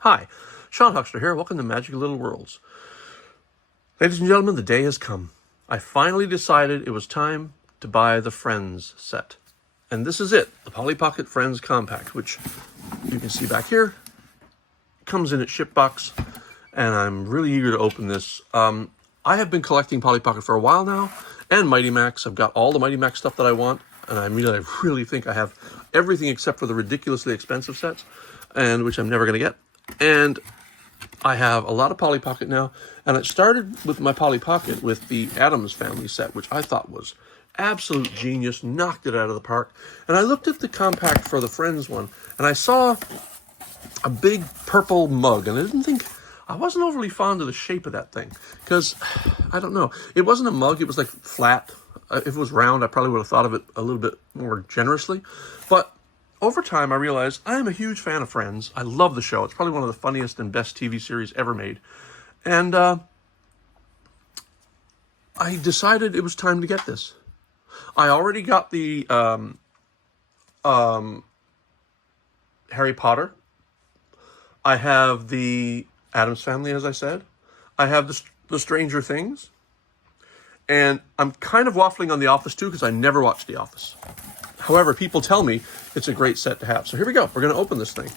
Hi, Sean Huxter here. Welcome to Magic Little Worlds. Ladies and gentlemen, the day has come. I finally decided it was time to buy the Friends set. And this is it, the Polly Pocket Friends Compact, which you can see back here. It comes in its ship box, and I'm really eager to open this. I have been collecting Polly Pocket for a while now, and Mighty Max. I've got all the Mighty Max stuff that I want, and I really think I have everything except for the ridiculously expensive sets, and which I'm never going to get. And I have a lot of Polly Pocket now, and it started with my Polly Pocket with the Addams Family set, which I thought was absolute genius, knocked it out of the park. And I looked at the compact for the Friends one, and I saw a big purple mug, and I wasn't overly fond of the shape of that thing, because, I don't know, it wasn't a mug, it was like flat. If it was round, I probably would have thought of it a little bit more generously, but over time, I realized I am a huge fan of Friends. I love the show. It's probably one of the funniest and best TV series ever made. And I decided it was time to get this. I already got the Harry Potter. I have the Addams Family, as I said. I have the Stranger Things. And I'm kind of waffling on The Office, too, because I never watched The Office. However, people tell me it's a great set to have. So here we go. We're going to open this thing.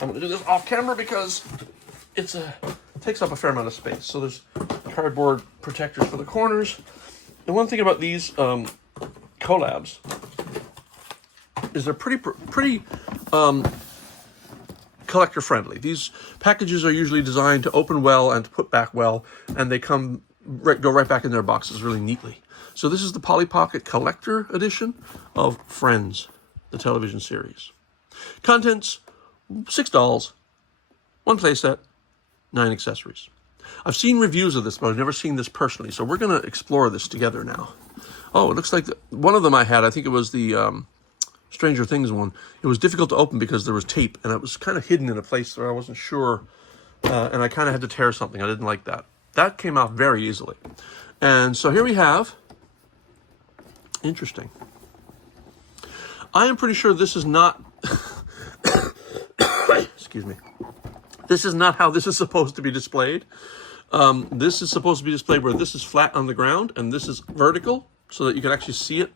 I'm going to do this off camera because it takes up a fair amount of space. So there's cardboard protectors for the corners. And one thing about these collabs is they're pretty collector friendly. These packages are usually designed to open well and to put back well, and they go right back in their boxes really neatly. So this is the Polly Pocket Collector Edition of Friends, the television series. Contents, 6 dolls, 1 playset, 9 accessories. I've seen reviews of this, but I've never seen this personally, so we're going to explore this together now. Oh, it looks like one of them I had, I think it was the Stranger Things one. It was difficult to open because there was tape, and it was kind of hidden in a place where I wasn't sure, and I kind of had to tear something. I didn't like that. That came out very easily. And so here we have... Interesting. I am pretty sure this is not... Excuse me. This is not how this is supposed to be displayed. This is supposed to be displayed where this is flat on the ground and this is vertical so that you can actually see it.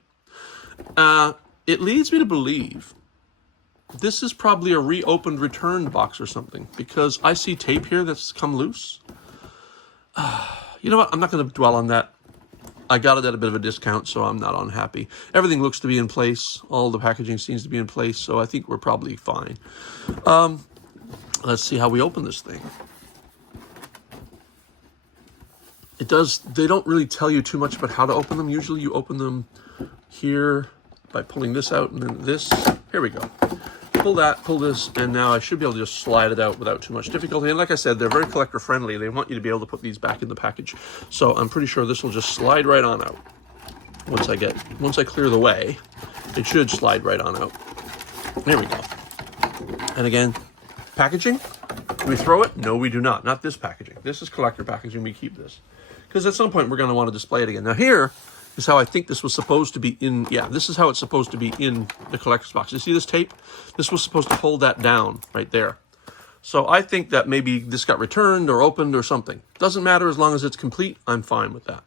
It leads me to believe this is probably a reopened return box or something, because I see tape here that's come loose. You know what? I'm not going to dwell on that. I got it at a bit of a discount, so I'm not unhappy. Everything looks to be in place. All the packaging seems to be in place, so I think we're probably fine. Let's see how we open this thing. They don't really tell you too much about how to open them. Usually you open them here by pulling this out and then this. Here we go. Pull that, pull this, and now I should be able to just slide it out without too much difficulty. And like I said, they're very collector friendly. They want you to be able to put these back in the package. So I'm pretty sure this will just slide right on out. Once I clear the way, it should slide right on out. There we go. And again, packaging, do we throw it? No, we do not. Not this packaging. This is collector packaging. We keep this, because at some point we're going to want to display it again. Now here is how I think this was supposed to be in, this is how it's supposed to be in the collector's box. You see this tape? This was supposed to hold that down right there. So I think that maybe this got returned or opened or something. Doesn't matter, as long as it's complete, I'm fine with that.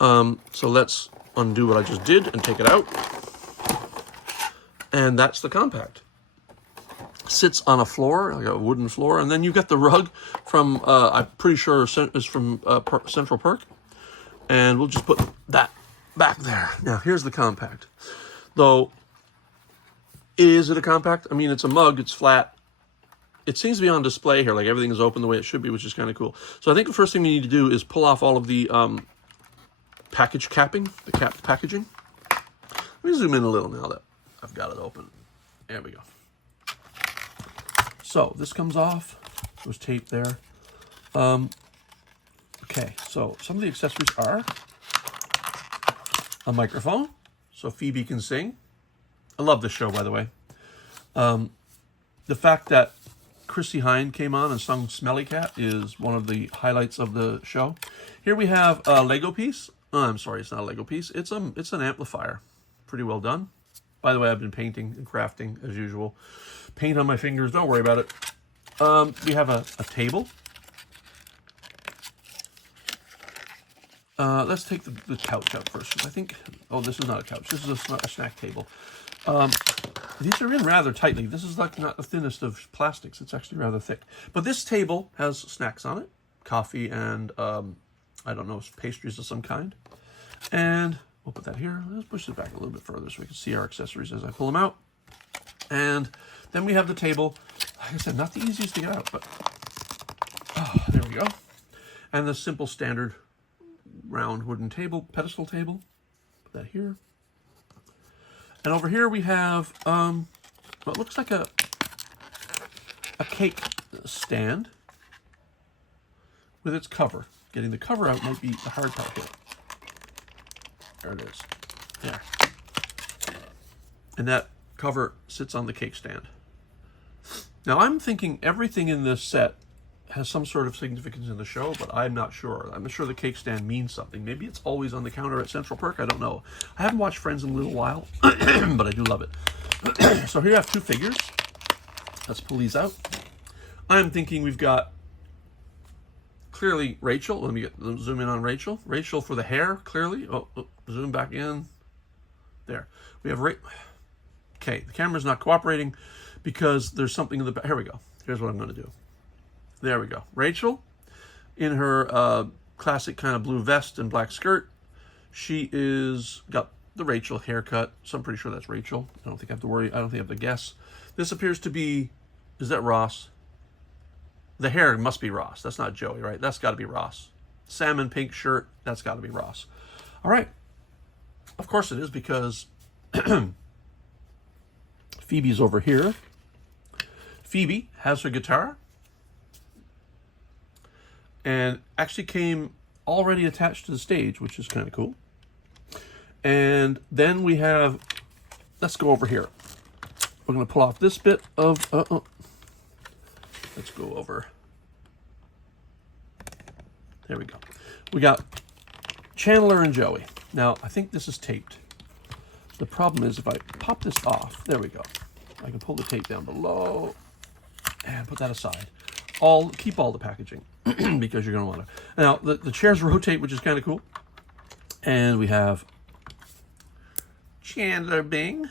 So let's undo what I just did and take it out. And that's the compact. Sits on a floor, like a wooden floor, and then you've got the rug from, I'm pretty sure is from Central Perk. And we'll just put that back there. Now, here's the compact. Though, is it a compact? I mean, it's a mug, it's flat. It seems to be on display here, like everything is open the way it should be, which is kind of cool. So I think the first thing we need to do is pull off all of the package capping, the capped packaging. Let me zoom in a little now that I've got it open. There we go. So, this comes off. There's tape there. Okay, so some of the accessories are a microphone, so Phoebe can sing. I love this show, by the way. The fact that Chrissie Hynde came on and sung Smelly Cat is one of the highlights of the show. Here we have a Lego piece. Oh, I'm sorry, it's not a Lego piece. It's an amplifier. Pretty well done. By the way, I've been painting and crafting as usual. Paint on my fingers, don't worry about it. We have a table. Let's take the couch out first. I think, oh, this is not a couch. This is a snack table. These are in rather tightly. This is like not the thinnest of plastics. It's actually rather thick. But this table has snacks on it. Coffee and, I don't know, pastries of some kind. And we'll put that here. Let's push it back a little bit further so we can see our accessories as I pull them out. And then we have the table. Like I said, not the easiest to get out, but there we go. And the simple standard round wooden table, pedestal table. Put that here. And over here we have what looks like a cake stand with its cover. Getting the cover out might be the hard part here. There it is. Yeah. And that cover sits on the cake stand. Now I'm thinking everything in this set has some sort of significance in the show, but I'm not sure. I'm not sure the cake stand means something. Maybe it's always on the counter at Central Perk. I don't know. I haven't watched Friends in a little while, but I do love it. So here I have two figures. Let's pull these out. I'm thinking we've got clearly Rachel. Let me zoom in on Rachel. Rachel for the hair, clearly. Oh, zoom back in. There. We have Okay, the camera's not cooperating because there's something in the back. Here we go. Here's what I'm going to do. There we go. Rachel, in her classic kind of blue vest and black skirt. She got the Rachel haircut, so I'm pretty sure that's Rachel. I don't think I have to worry. I don't think I have to guess. This appears to be, is that Ross? The hair must be Ross. That's not Joey, right? That's got to be Ross. Salmon pink shirt, that's got to be Ross. All right. Of course it is, because Phoebe's over here. Phoebe has her guitar and actually came already attached to the stage, which is kind of cool. And then we have, let's go over here. We're going to pull off this bit of, let's go over. There we go. We got Chandler and Joey. Now, I think this is taped. The problem is if I pop this off, there we go. I can pull the tape down below and put that aside. Keep all the packaging because you're going to want to. Now, the chairs rotate, which is kind of cool. And we have Chandler Bing, of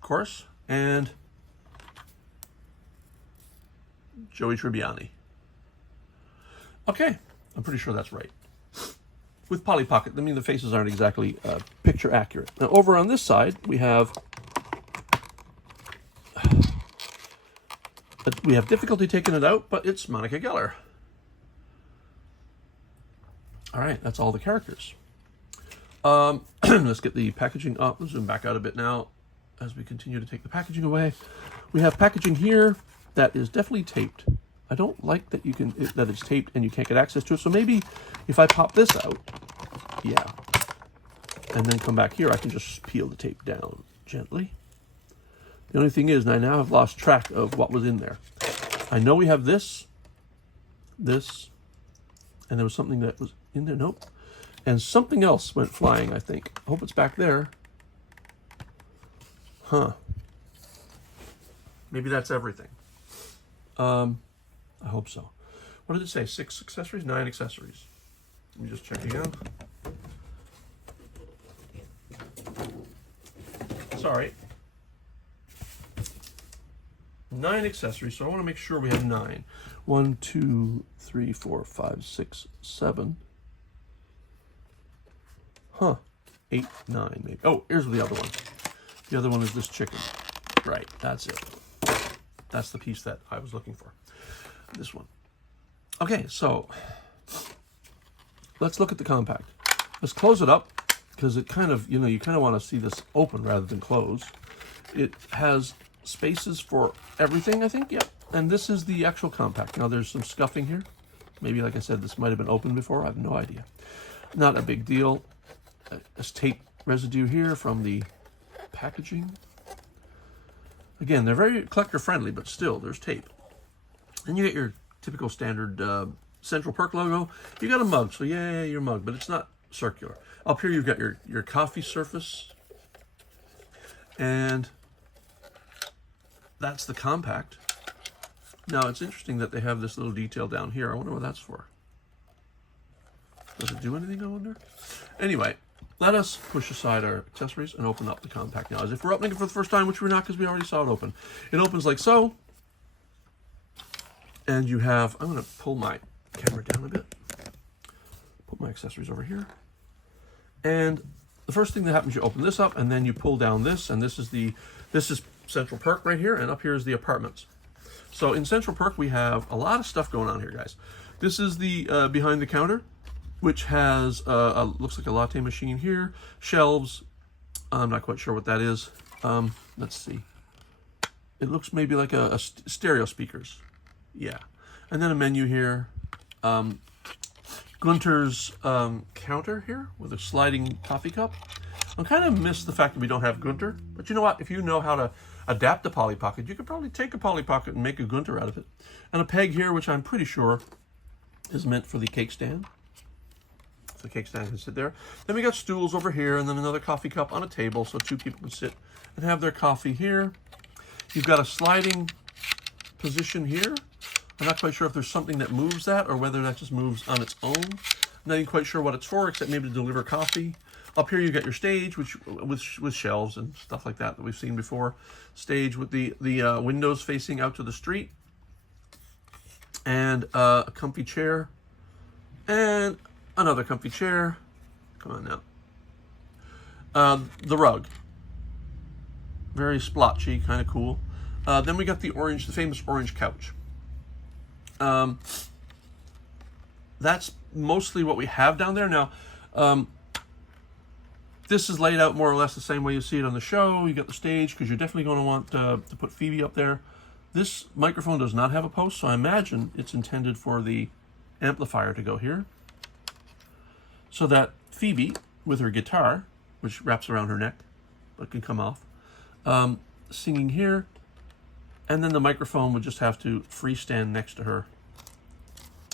course, and Joey Tribbiani. Okay, I'm pretty sure that's right. With Polly Pocket, I mean, the faces aren't exactly picture accurate. Now, over on this side, we have difficulty taking it out, but it's Monica Geller. All right, that's all the characters. Let's get the packaging up. Let's zoom back out a bit now as we continue to take the packaging away. We have packaging here that is definitely taped. I don't like that that it's taped and you can't get access to it. So maybe if I pop this out, yeah, and then come back here, I can just peel the tape down gently. The only thing is, I now have lost track of what was in there. I know we have this, and there was something that was in there. Nope. And something else went flying, I think. I hope it's back there. Huh. Maybe that's everything. I hope so. What did it say? 6 accessories? 9 accessories. Let me just check again. Sorry. 9 accessories, so I want to make sure we have 9. 1, 2, 3, 4, 5, 6, 7. Huh. 8, 9, maybe. Oh, here's the other one. The other one is this chicken. Right, that's it. That's the piece that I was looking for. This one. Okay, so let's look at the compact. Let's close it up because it kind of, you kind of want to see this open rather than close. It has spaces for everything, I think. Yep. And this is the actual compact. Now there's some scuffing here. Maybe, like I said, this might have been open before. I have no idea. Not a big deal. There's tape residue here from the packaging. Again, they're very collector friendly, but still, there's tape. And you get your typical standard Central Perk logo. You got a mug, so yeah, your mug, but it's not circular. Up here, you've got your coffee surface, and that's the compact. Now, it's interesting that they have this little detail down here. I wonder what that's for. Does it do anything, I wonder? Anyway, let us push aside our accessories and open up the compact now. As if we're opening it for the first time, which we're not because we already saw it open. It opens like so. And you have, I'm going to pull my camera down a bit. Put my accessories over here. And the first thing that happens, you open this up and then you pull down this. And this is Central Perk right here. And up here is the apartments. So in Central Perk, we have a lot of stuff going on here, guys. This is the behind the counter, which has looks like a latte machine here, shelves. I'm not quite sure what that is. Let's see. It looks maybe like a stereo speakers. Yeah. And then a menu here. Gunter's counter here with a sliding coffee cup. I kind of miss the fact that we don't have Gunter. But you know what? If you know how to adapt a Polly Pocket, you could probably take a Polly Pocket and make a Gunter out of it. And a peg here, which I'm pretty sure is meant for the cake stand. The cake stand can sit there. Then we got stools over here, and then another coffee cup on a table so two people can sit and have their coffee here. You've got a sliding position here. I'm not quite sure if there's something that moves that or whether that just moves on its own. I'm not even quite sure what it's for, except maybe to deliver coffee. Up here you got your stage, which with shelves and stuff like that we've seen before. Stage with the windows facing out to the street, and a comfy chair, and another comfy chair. Come on now. The rug, very splotchy, kind of cool. Then we got the famous orange couch. That's mostly what we have down there now. This is laid out more or less the same way you see it on the show. You got the stage because you're definitely going to want to put Phoebe up there. This microphone does not have a post, so I imagine it's intended for the amplifier to go here, so that Phoebe, with her guitar, which wraps around her neck but can come off, singing here, and then the microphone would just have to freestand next to her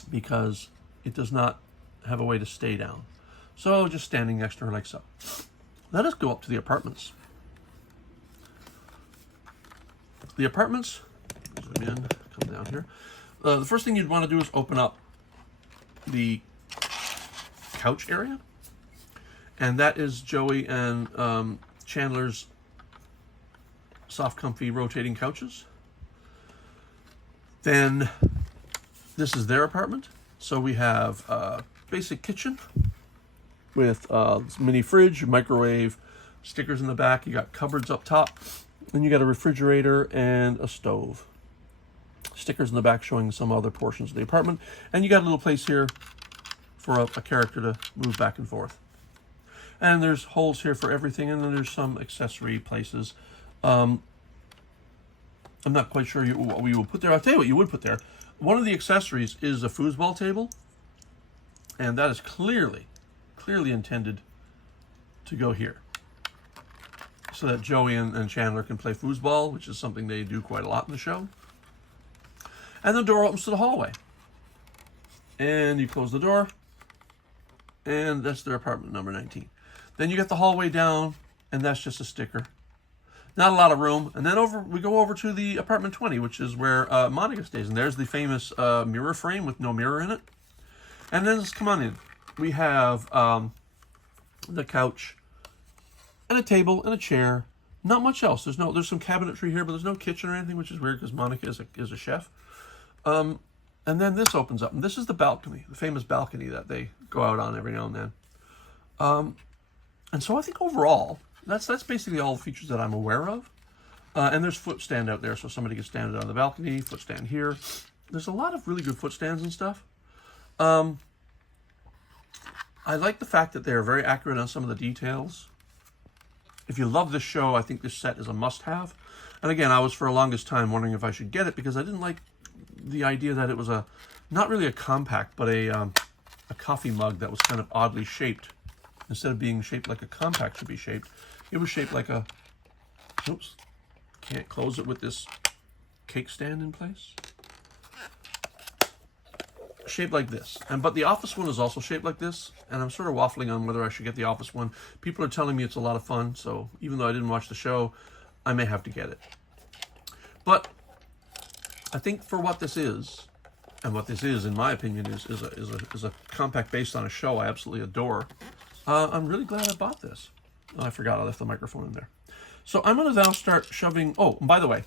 because it does not have a way to stay down. So just standing next to her like so. Let us go up to the apartments. The apartments, zoom in, come down here. The first thing you'd want to do is open up the couch area. And that is Joey and Chandler's soft, comfy, rotating couches. Then this is their apartment. So we have a basic kitchen with mini fridge, microwave, stickers in the back. You got cupboards up top. Then you got a refrigerator and a stove. Stickers in the back showing some other portions of the apartment. And you got a little place here for a character to move back and forth. And there's holes here for everything. And then there's some accessory places. I'm not quite sure what we will put there. I'll tell you what you would put there. One of the accessories is a foosball table. And that is clearly intended to go here, so that Joey and Chandler can play foosball, which is something they do quite a lot in the show. And the door opens to the hallway. And you close the door, and that's their apartment number 19. Then you get the hallway down, and that's just a sticker. Not a lot of room. And then we go over to the apartment 20, which is where Monica stays. And there's the famous mirror frame with no mirror in it. And then let's come on in. We have the couch and a table and a chair. Not much else. There's some cabinetry here, but there's no kitchen or anything, which is weird because Monica is a chef. And then this opens up, and this is the balcony, the famous balcony that they go out on every now and then. And so I think overall, that's basically all the features that I'm aware of. And there's foot stand out there, so somebody can stand it on the balcony. Foot stand here. There's a lot of really good foot stands and stuff. I like the fact that they're very accurate on some of the details. If you love this show, I think this set is a must-have. And again, I was for the longest time wondering if I should get it because I didn't like the idea that it was not really a compact, but a coffee mug that was kind of oddly shaped. Instead of being shaped like a compact should be shaped, it was shaped like a, oops, can't close it with this cake stand in place. Shaped like this. But the office one is also shaped like this, and I'm sort of waffling on whether I should get the office one. People are telling me it's a lot of fun, so even though I didn't watch the show, I may have to get it. But I think for what this is, and what this is, in my opinion, is a compact based on a show I absolutely adore. I'm really glad I bought this. Oh, I forgot I left the microphone in there. So I'm going to now start shoving. Oh, and by the way,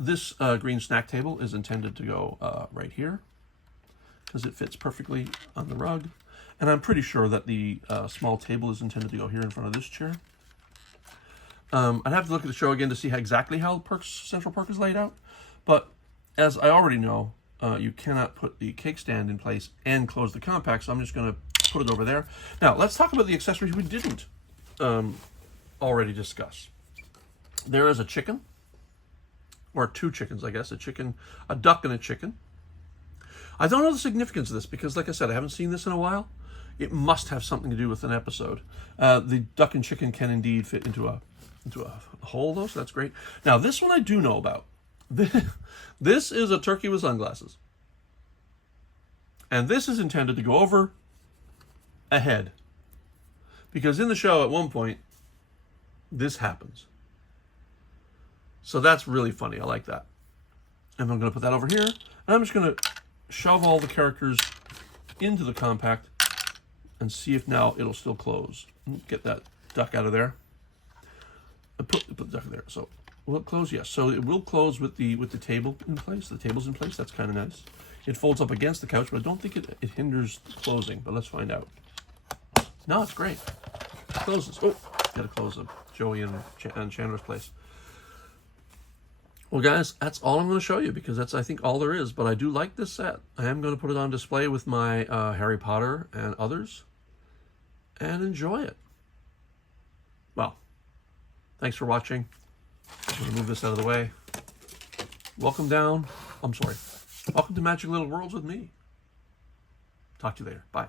this green snack table is intended to go right here because it fits perfectly on the rug. And I'm pretty sure that the small table is intended to go here in front of this chair. I'd have to look at the show again to see exactly how Central Perk is laid out. But as I already know, you cannot put the cake stand in place and close the compact, so I'm just going to put it over there. Now, let's talk about the accessories we didn't already discuss. There is a chicken, or two chickens, I guess, a duck and a chicken. I don't know the significance of this because, like I said, I haven't seen this in a while. It must have something to do with an episode. The duck and chicken can indeed fit into a hole, though, so that's great. Now, this one I do know about. This is a turkey with sunglasses. And this is intended to go over a head. Because in the show, at one point, this happens. So that's really funny. I like that. And I'm going to put that over here. And I'm just going to shove all the characters into the compact and see if now it'll still close. Get that duck out of there. Put the duck there. So will it close? Yes. So it will close with the table in place. The table's in place. That's kind of nice. It folds up against the couch, but I don't think it hinders closing. But let's find out. No, it's great. It closes. Oh, gotta close them. Joey and Chandler's place. Well, guys, that's all I'm going to show you because that's, I think, all there is. But I do like this set. I am going to put it on display with my Harry Potter and others and enjoy it. Well, thanks for watching. I'm going to move this out of the way. Welcome to Magic Little Worlds with me. Talk to you later. Bye.